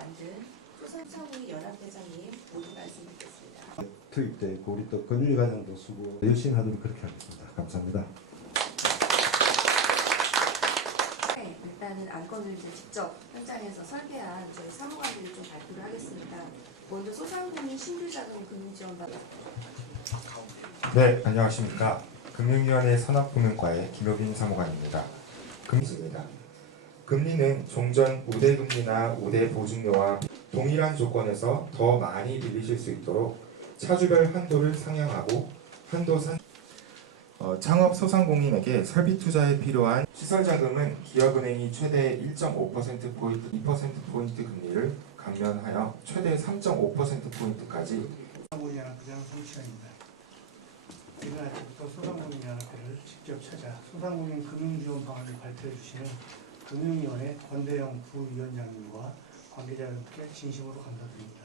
만든 소상공인 연합회장님 모두 말씀 듣겠습니다. 투입되고 우리 또 권율 과장도 수고 열심히 하도록 그렇게 하겠습니다. 감사합니다. 네, 일단은 안건을 이제 직접 현장에서 설계한 저희 사무관들이 좀 발표를 하겠습니다. 먼저 소상공인 신규자금 금융지원반. 네, 안녕하십니까. 금융위원회 산업금융과의 김효빈 사무관입니다. 금리입니다. 금리는 종전 우대금리나 우대보증료와 동일한 조건에서 더 많이 빌리실 수 있도록 차주별 한도를 상향하고 창업 소상공인에게 설비 투자에 필요한 시설자금은 기업은행이 최대 1.5%포인트, 2%포인트 금리를 감면하여 최대 3.5%포인트까지 소상공인연합회장 송치현입니다. 이른 아침부터 소상공인연합회를 직접 찾아 소상공인 금융지원 방안을 발표해 주시는 금융위원회 권대영 부위원장님과 관계자분께 진심으로 감사드립니다.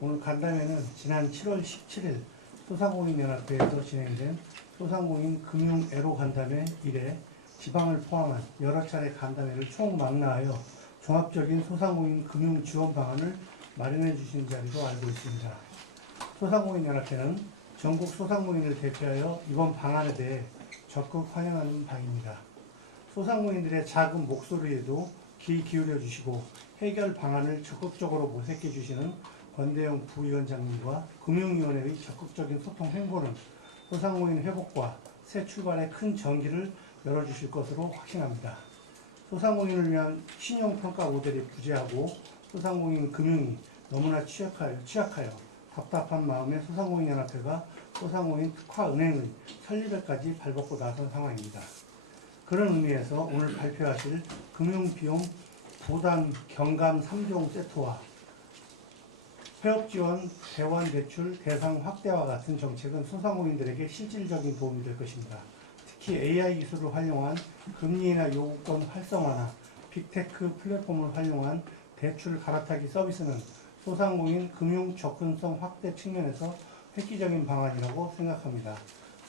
오늘 간담회는 지난 7월 17일 소상공인연합회에서 진행된 소상공인 금융애로 간담회 이래 지방을 포함한 여러 차례 간담회를 총망라하여 종합적인 소상공인 금융 지원 방안을 마련해 주신 자리로 알고 있습니다. 소상공인연합회는 전국 소상공인을 대표하여 이번 방안에 대해 적극 환영하는 바입니다. 소상공인들의 작은 목소리에도 귀 기울여 주시고 해결 방안을 적극적으로 모색해 주시는 권대영 부위원장님과 금융위원회의 적극적인 소통 행보는 소상공인 회복과 새 출발에 큰 전기를 열어주실 것으로 확신합니다. 소상공인을 위한 신용평가 모델이 부재하고 소상공인 금융이 너무나 취약하여 답답한 마음에 소상공인연합회가 소상공인 특화은행의 설립에까지 발벗고 나선 상황입니다. 그런 의미에서 오늘 발표하실 금융비용 부담 경감 3종 세트와 폐업지원 대환대출 대상 확대와 같은 정책은 소상공인들에게 실질적인 도움이 될 것입니다. 특히 AI 기술을 활용한 금리나 요구권 활성화나 빅테크 플랫폼을 활용한 대출 갈아타기 서비스는 소상공인 금융 접근성 확대 측면에서 획기적인 방안이라고 생각합니다.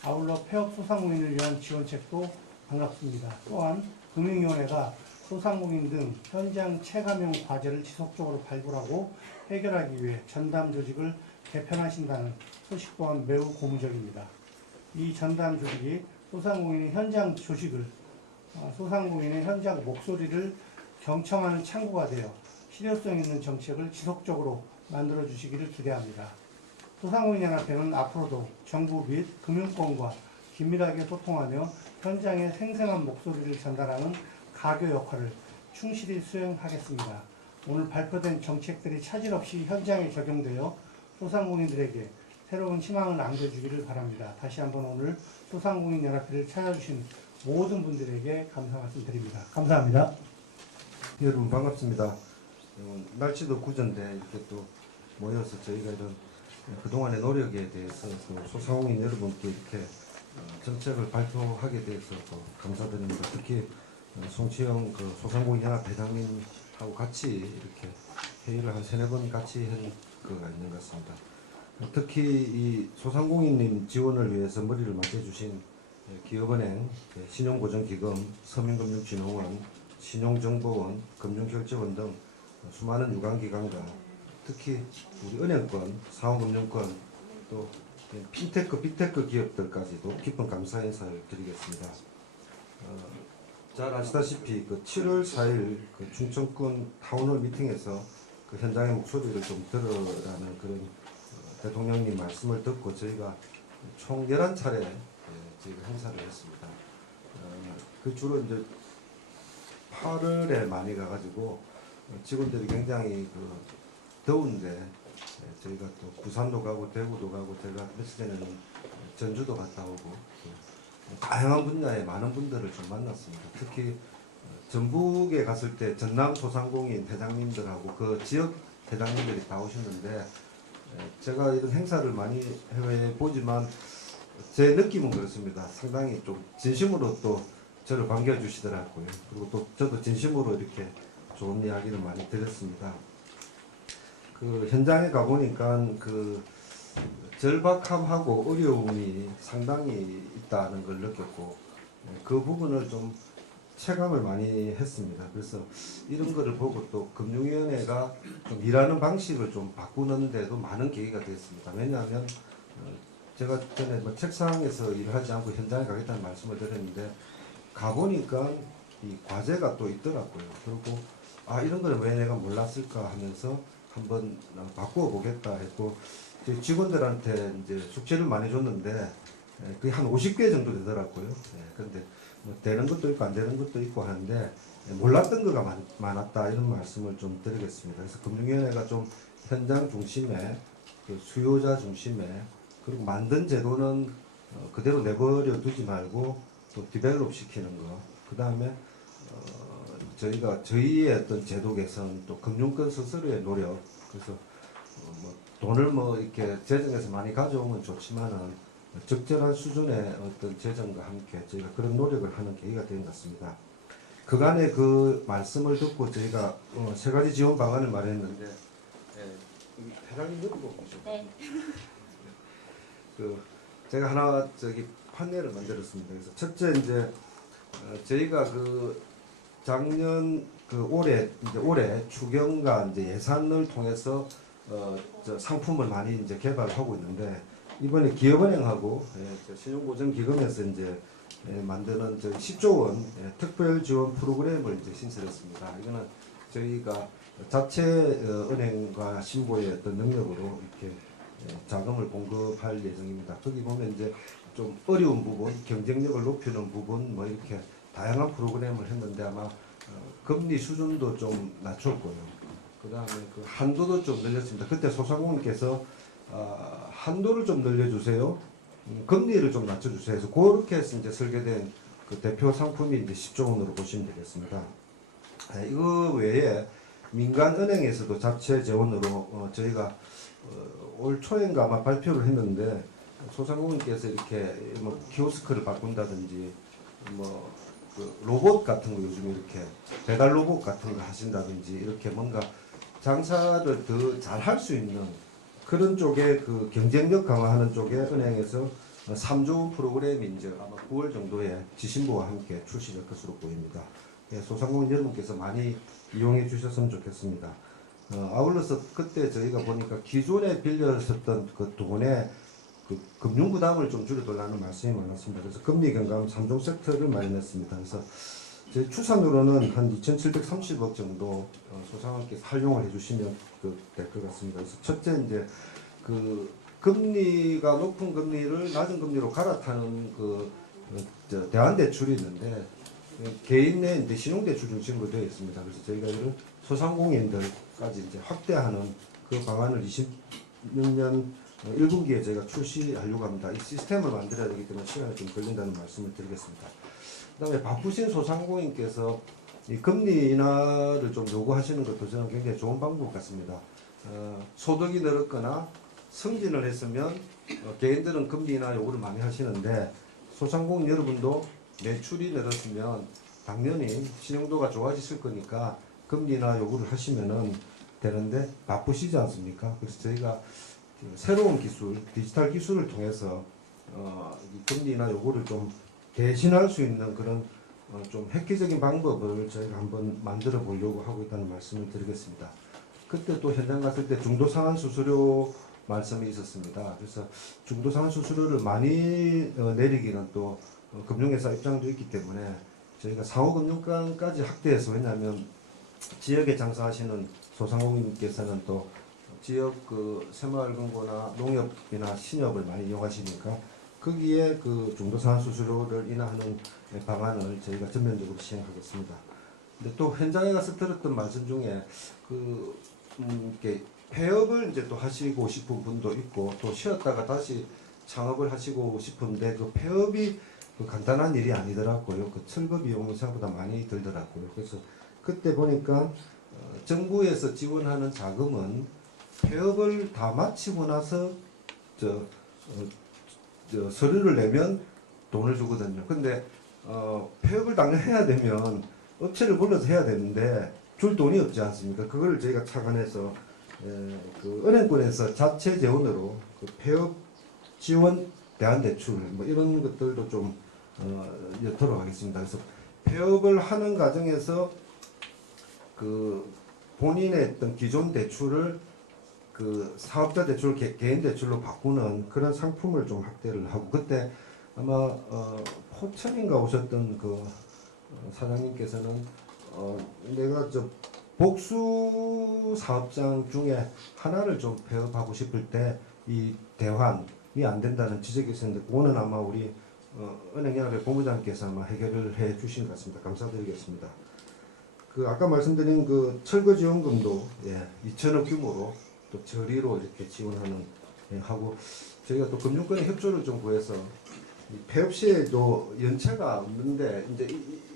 아울러 폐업 소상공인을 위한 지원책도 반갑습니다. 또한 금융위원회가 소상공인 등 현장 체감형 과제를 지속적으로 발굴하고 해결하기 위해 전담 조직을 개편하신다는 소식 또한 매우 고무적입니다. 이 전담 조직이 소상공인의 현장 목소리를 경청하는 창구가 되어 실효성 있는 정책을 지속적으로 만들어 주시기를 기대합니다. 소상공인연합회는 앞으로도 정부 및 금융권과 긴밀하게 소통하며 현장의 생생한 목소리를 전달하는 가교 역할을 충실히 수행하겠습니다. 오늘 발표된 정책들이 차질 없이 현장에 적용되어 소상공인들에게 새로운 희망을 안겨주기를 바랍니다. 다시 한번 오늘 소상공인연합회를 찾아주신 모든 분들에게 감사 말씀드립니다. 감사합니다. 여러분 반갑습니다. 날씨도 구전데 이렇게 또 모여서 저희가 이런 그동안의 노력에 대해서 또 소상공인 여러분께 이렇게 정책을 발표하게 돼서 또 감사드립니다. 특히 송치영 소상공인연합 회장님하고 같이 이렇게 회의를 한 3-4번 같이 한 거가 있는 것 같습니다. 특히 이 소상공인님 지원을 위해서 머리를 맞춰주신 기업은행, 신용보증기금, 서민금융진흥원, 신용정보원, 금융결제원 등 수많은 유관기관과 특히 우리 은행권, 상호금융권 또 핀테크, 빅테크 기업들까지도 깊은 감사 인사를 드리겠습니다. 잘 아시다시피 7월 4일 충청권 타운홀 미팅에서 현장의 목소리를 좀 들으라는 그런 대통령님 말씀을 듣고 저희가 총 11차례 저희가 행사를 했습니다. 그 주로 이제 8월에 많이 가가지고 직원들이 굉장히 더운데 저희가 또 부산도 가고 대구도 가고 제가 며칠 전에는 전주도 갔다 오고 다양한 분야의 많은 분들을 좀 만났습니다. 특히 전북에 갔을 때 전남 소상공인 회장님들하고 그 지역 회장님들이 다 오셨는데 제가 이런 행사를 많이 해보지만 제 느낌은 그렇습니다. 상당히 좀 진심으로 또 저를 반겨주시더라고요. 그리고 또 저도 진심으로 이렇게 좋은 이야기를 많이 드렸습니다. 현장에 가보니까 절박함하고 어려움이 상당히 있다는 걸 느꼈고 그 부분을 좀 체감을 많이 했습니다. 그래서 이런 거를 보고 또 금융위원회가 좀 일하는 방식을 좀 바꾸는데도 많은 계기가 되었습니다. 왜냐하면 제가 전에 뭐 책상에서 일을 하지 않고 현장에 가겠다는 말씀을 드렸는데 가보니까 이 과제가 또 있더라고요. 그리고 아 이런 거는 왜 내가 몰랐을까 하면서 한번 바꾸어 보겠다 했고 저희 직원들한테 이제 숙제를 많이 줬는데 그게 한 50개 정도 되더라고요. 그런데 뭐 되는 것도 있고 안 되는 것도 있고 하는데 몰랐던 거가 많았다 이런 말씀을 좀 드리겠습니다. 그래서 금융위원회가 좀 현장 중심에 그 수요자 중심에 그리고 만든 제도는 그대로 내버려 두지 말고 또 디벨롭 시키는 거. 그 다음에 저희가 저희의 어떤 제도 개선 또 금융권 스스로의 노력. 그래서 뭐 돈을 뭐 이렇게 재정에서 많이 가져오면 좋지만은 적절한 수준의 어떤 재정과 함께 저희가 그런 노력을 하는 계기가 된 것 같습니다. 그간의 그 말씀을 듣고 저희가 세 가지 지원 방안을 마련했는데 회장님 여기 보고 계시죠? 네. 그 제가 하나 판넬을 만들었습니다. 그래서 첫째 이제 저희가 그 작년 그 올해 추경과 이제 예산을 통해서 저 상품을 많이 이제 개발하고 있는데 이번에 기업은행하고 신용보전기금에서 이제 만드는 저 10조 원 특별 지원 프로그램을 이제 신설했습니다. 이거는 저희가 자체 은행과 신보의 어떤 능력으로 이렇게 자금을 공급할 예정입니다. 거기 보면 이제 좀 어려운 부분, 경쟁력을 높이는 부분, 뭐 이렇게 다양한 프로그램을 했는데 아마 금리 수준도 좀 낮췄고요. 그 다음에 그 한도도 좀 늘렸습니다. 그때 소상공인께서 한도를 좀 늘려주세요. 금리를 좀 낮춰주세요. 그래서 그렇게 해서 이제 설계된 그 대표 상품이 이제 10조 원으로 보시면 되겠습니다. 이거 외에 민간은행에서도 자체 재원으로 저희가 올 초인가 아마 발표를 했는데 소상공인께서 이렇게 뭐 키오스크를 바꾼다든지 뭐 그 로봇 같은 거 요즘 이렇게 배달 로봇 같은 거 하신다든지 이렇게 뭔가 장사를 더 잘 할 수 있는 그런 쪽에 그 경쟁력 강화하는 쪽에 은행에서 3조 원 프로그램이 이제 아마 9월 정도에 지신부와 함께 출시될 것으로 보입니다. 소상공인 여러분께서 많이 이용해 주셨으면 좋겠습니다. 아울러서 그때 저희가 보니까 기존에 빌렸었던 그 돈에 그 금융 부담을 좀 줄여달라는 말씀이 많았습니다. 그래서 금리 경감 3종 세트를 마련했습니다. 그래서 제 추산으로는 한 2,730억 정도 소상공인께서 활용을 해주시면 될 것 같습니다. 그래서 첫째 이제 그 금리가 높은 금리를 낮은 금리로 갈아타는 대안대출이 있는데 개인 내 이제 신용대출 중심으로 되어 있습니다. 그래서 저희가 이를 소상공인들까지 이제 확대하는 그 방안을 26년 1분기에 저희가 출시하려고 합니다. 이 시스템을 만들어야 되기 때문에 시간이 좀 걸린다는 말씀을 드리겠습니다. 그다음에 바쁘신 소상공인께서 이 금리 인하를 좀 요구하시는 것도 저는 굉장히 좋은 방법 같습니다. 소득이 늘었거나 승진을 했으면 개인들은 금리 인하 요구를 많이 하시는데 소상공인 여러분도 매출이 늘었으면 당연히 신용도가 좋아지실 거니까 금리 인하 요구를 하시면은 되는데 바쁘시지 않습니까? 그래서 저희가 새로운 기술, 디지털 기술을 통해서 이 금리 인하 요구를 좀 대신할 수 있는 그런 좀 획기적인 방법을 저희가 한번 만들어 보려고 하고 있다는 말씀을 드리겠습니다. 그때 또 현장 갔을 때 중도상환 수수료 말씀이 있었습니다. 그래서 중도상환 수수료를 많이 내리기는 또 금융회사 입장도 있기 때문에 저희가 상호금융권까지 확대해서 왜냐하면 지역에 장사하시는 소상공인께서는 또 지역 그 새마을금고나 농협이나 신협을 많이 이용하시니까 거기에 그 중도상환 수수료를 인하하는 방안을 저희가 전면적으로 시행하겠습니다. 근데 또 현장에 가서 들었던 말씀 중에 이렇게 폐업을 이제 또 하시고 싶은 분도 있고 또 쉬었다가 다시 창업을 하시고 싶은데 그 폐업이 그 간단한 일이 아니더라고요. 그 철거 비용이 생각보다 많이 들더라고요. 그래서 그때 보니까 정부에서 지원하는 자금은 폐업을 다 마치고 나서 서류를 내면 돈을 주거든요. 근데 폐업을 당장 해야 되면 업체를 불러서 해야 되는데 줄 돈이 없지 않습니까? 그걸 저희가 착안해서 그 은행권에서 자체 재원으로 그 폐업 지원 대안대출 뭐 이런 것들도 좀 여토록 하겠습니다. 그래서 폐업을 하는 과정에서 그 본인의 어떤 기존 대출을 그 사업자 대출 개인 대출로 바꾸는 그런 상품을 좀 확대를 하고, 그때 아마 포천인가 오셨던 그 사장님께서는 내가 저 복수 사업장 중에 하나를 좀 폐업하고 싶을 때 이 대환이 안 된다는 지적이 있었는데, 그거는 아마 우리 은행연합회 본부장께서 아마 해결을 해 주신 것 같습니다. 감사드리겠습니다. 그 아까 말씀드린 그 철거 지원금도 2천억 규모로 또 저리로 이렇게 지원하는 하고, 저희가 또 금융권의 협조를 좀 구해서 이 폐업 시에도 연체가 없는데, 이제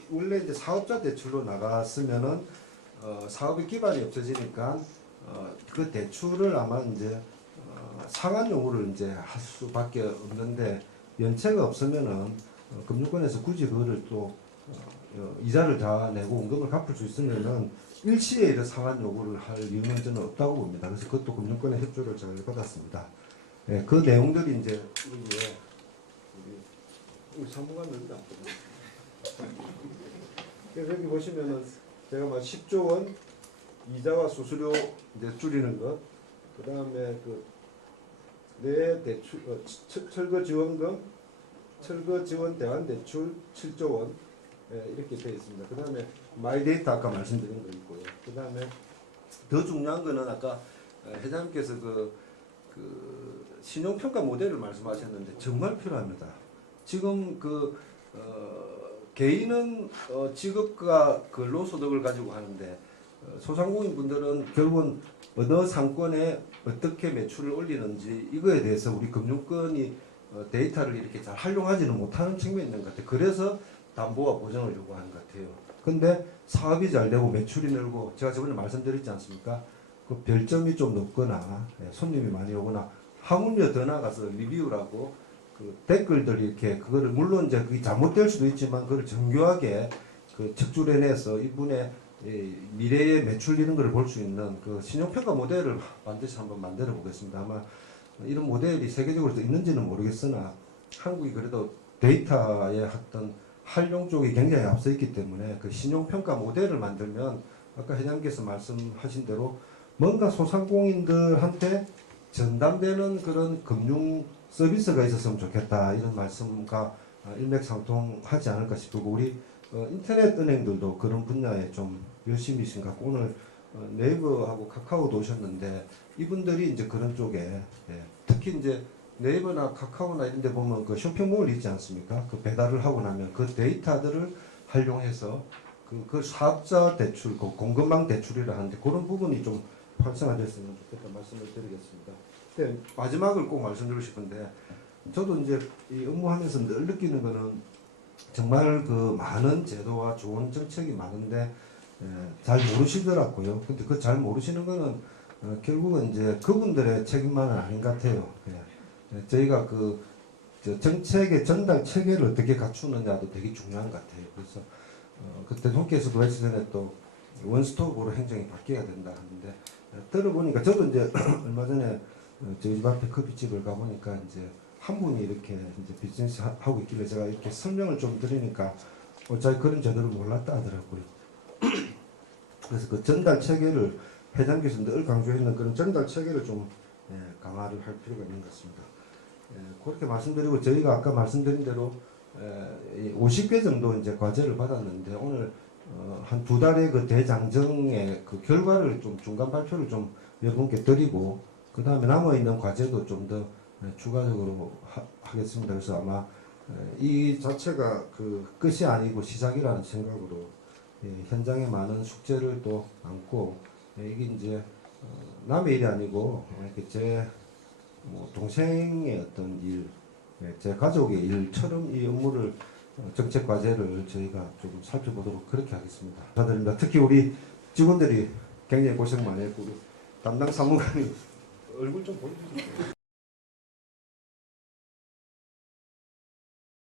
원래 이제 사업자 대출로 나갔으면은 사업의 기반이 없어지니까 그 대출을 아마 이제 상환 요구를 이제 할 수밖에 없는데, 연체가 없으면은 금융권에서 굳이 그거를 또 이자를 다 내고 원금을 갚을 수 있으면은 일시에 이런 상환 요구를 할 이유는 저는 없다고 봅니다. 그래서 그것도 금융권의 협조를 잘 받았습니다. 예, 그 내용들이 이제 우리 사무관은 그래서 여기 보시면은 제가 막 10조 원 이자와 수수료 이제 줄이는 것, 그 다음에 내 대출 철거 지원금, 철거 지원 대환 대출 7조 원 이렇게 되어 있습니다. 그 다음에 마이데이터 아까 말씀드린 거 있고요. 그 다음에 더 중요한 거는 아까 회장님께서 그 신용평가 모델을 말씀하셨는데 정말 필요합니다. 지금 개인은 직업과 근로소득을 가지고 하는데 소상공인 분들은 결국은 어느 상권에 어떻게 매출을 올리는지 이거에 대해서 우리 금융권이 데이터를 이렇게 잘 활용하지는 못하는 측면이 있는 것 같아요. 그래서 담보와 보증을 요구하는 것 같아요. 근데 사업이 잘 되고 매출이 늘고, 제가 저번에 말씀드렸지 않습니까? 그 별점이 좀 높거나 손님이 많이 오거나, 하물며 더 나가서 리뷰라고 그 댓글들이 이렇게 그거를, 물론 이제 그게 잘못될 수도 있지만 그걸 정교하게 그 적줄해내서 이분의 미래의 매출 이런 걸 볼 수 있는 그 신용평가 모델을 반드시 한번 만들어 보겠습니다. 아마 이런 모델이 세계적으로 있는지는 모르겠으나 한국이 그래도 데이터의 어떤 활용 쪽이 굉장히 앞서 있기 때문에 그 신용평가 모델을 만들면 아까 회장님께서 말씀하신 대로 뭔가 소상공인들한테 전담되는 그런 금융 서비스가 있었으면 좋겠다, 이런 말씀과 일맥상통하지 않을까 싶고, 우리 인터넷 은행들도 그런 분야에 좀 열심히신 것 같고, 오늘 네이버하고 카카오도 오셨는데 이분들이 이제 그런 쪽에 특히 이제 네이버나 카카오나 이런 데 보면 그 쇼핑몰 있지 않습니까? 그 배달을 하고 나면 그 데이터들을 활용해서 그 사업자 대출, 그 공급망 대출이라 하는데 그런 부분이 좀 활성화됐으면 좋겠다 말씀을 드리겠습니다. 근데 마지막을 꼭 말씀드리고 싶은데, 저도 이제 이 업무하면서 늘 느끼는 거는 정말 그 많은 제도와 좋은 정책이 많은데 잘 모르시더라고요. 근데 그 잘 모르시는 거는 결국은 이제 그분들의 책임만은 아닌 것 같아요. 저희가 저 정책의 전달 체계를 어떻게 갖추느냐도 되게 중요한 것 같아요. 그래서 그때 손께서도 며칠 전에 또 원스톱으로 행정이 바뀌어야 된다 하는데, 들어보니까 저도 이제 얼마 전에 저희 집 앞에 커피집을 가보니까 이제 한 분이 이렇게 이제 비즈니스 하고 있길래 제가 이렇게 설명을 좀 드리니까 자기 그런 제도를 몰랐다 하더라고요. 그래서 그 전달 체계를 회장께서 늘 강조했는 그런 전달 체계를 좀 강화를 할 필요가 있는 것 같습니다. 그렇게 말씀드리고, 저희가 아까 말씀드린 대로 50개 정도 이제 과제를 받았는데, 오늘 한 2달의 그 대장정의 그 결과를 좀 중간 발표를 좀 여러분께 드리고, 그 다음에 남아있는 과제도 좀 더 추가적으로 하겠습니다. 그래서 아마 이 자체가 그 끝이 아니고 시작이라는 생각으로 현장에 많은 숙제를 또 안고, 이게 이제 남의 일이 아니고 이렇게 제 동생의 어떤 일, 제 가족의 일처럼 이 업무를 정책 과제를 저희가 조금 살펴보도록 그렇게 하겠습니다. 감사드립니다. 특히 우리 직원들이 굉장히 고생 많이 했고, 우리 담당 사무관이 얼굴 좀 보여주세요.